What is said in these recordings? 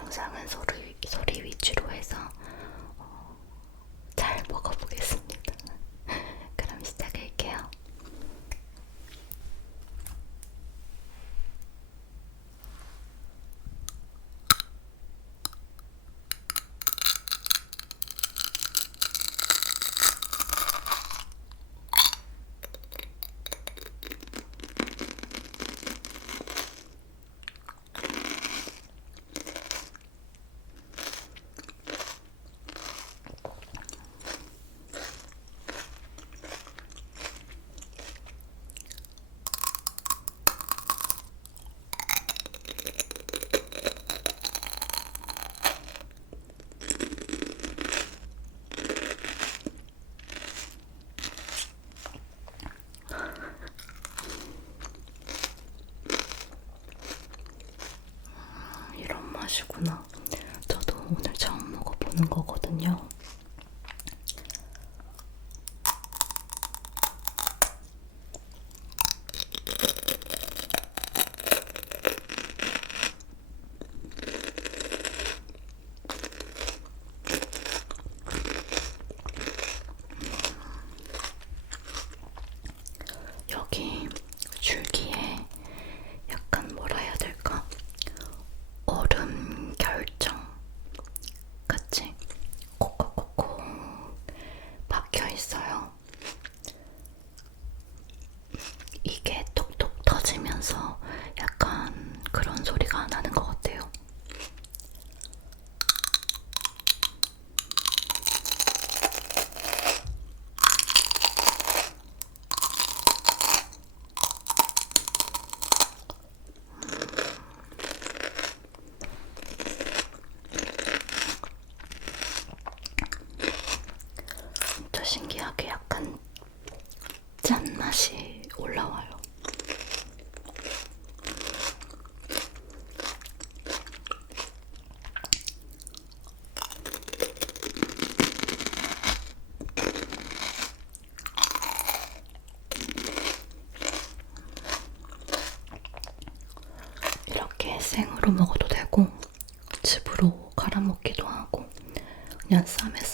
영상은 소리, 소리 위주로 해서 어, 잘 먹어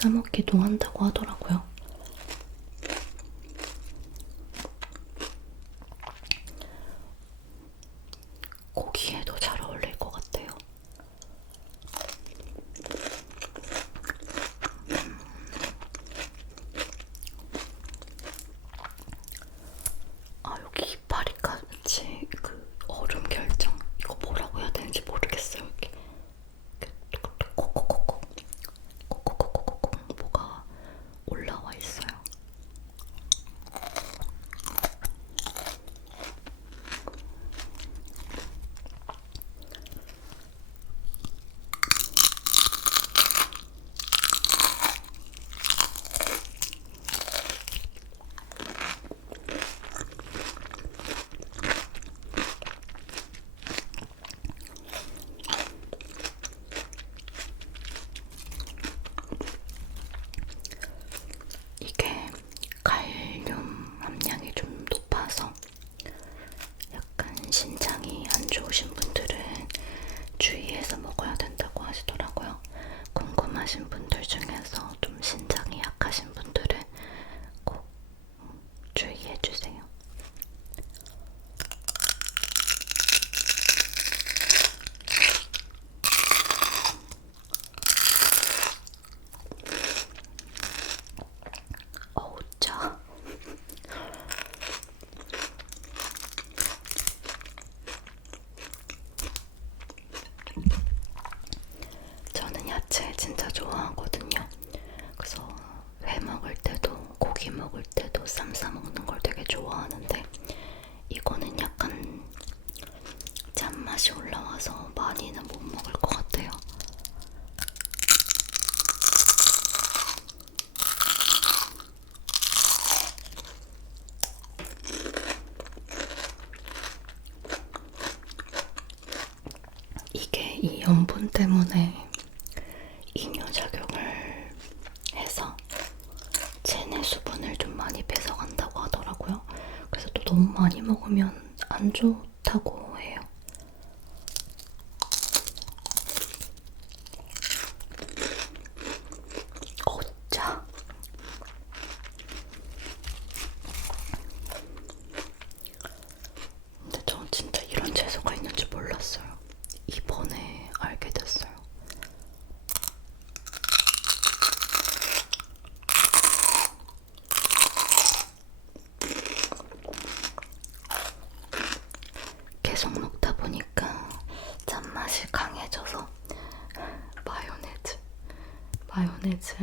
싸먹기도 한다고 하더라고요. 많이는 못 먹을 것 같아요. 이게 이 염분 때문에 이뇨 작용을 해서 체내 수분을 좀 많이 뺏어간다고 하더라고요. 그래서 또 너무 많이 먹으면 안 좋은 Нехай вони це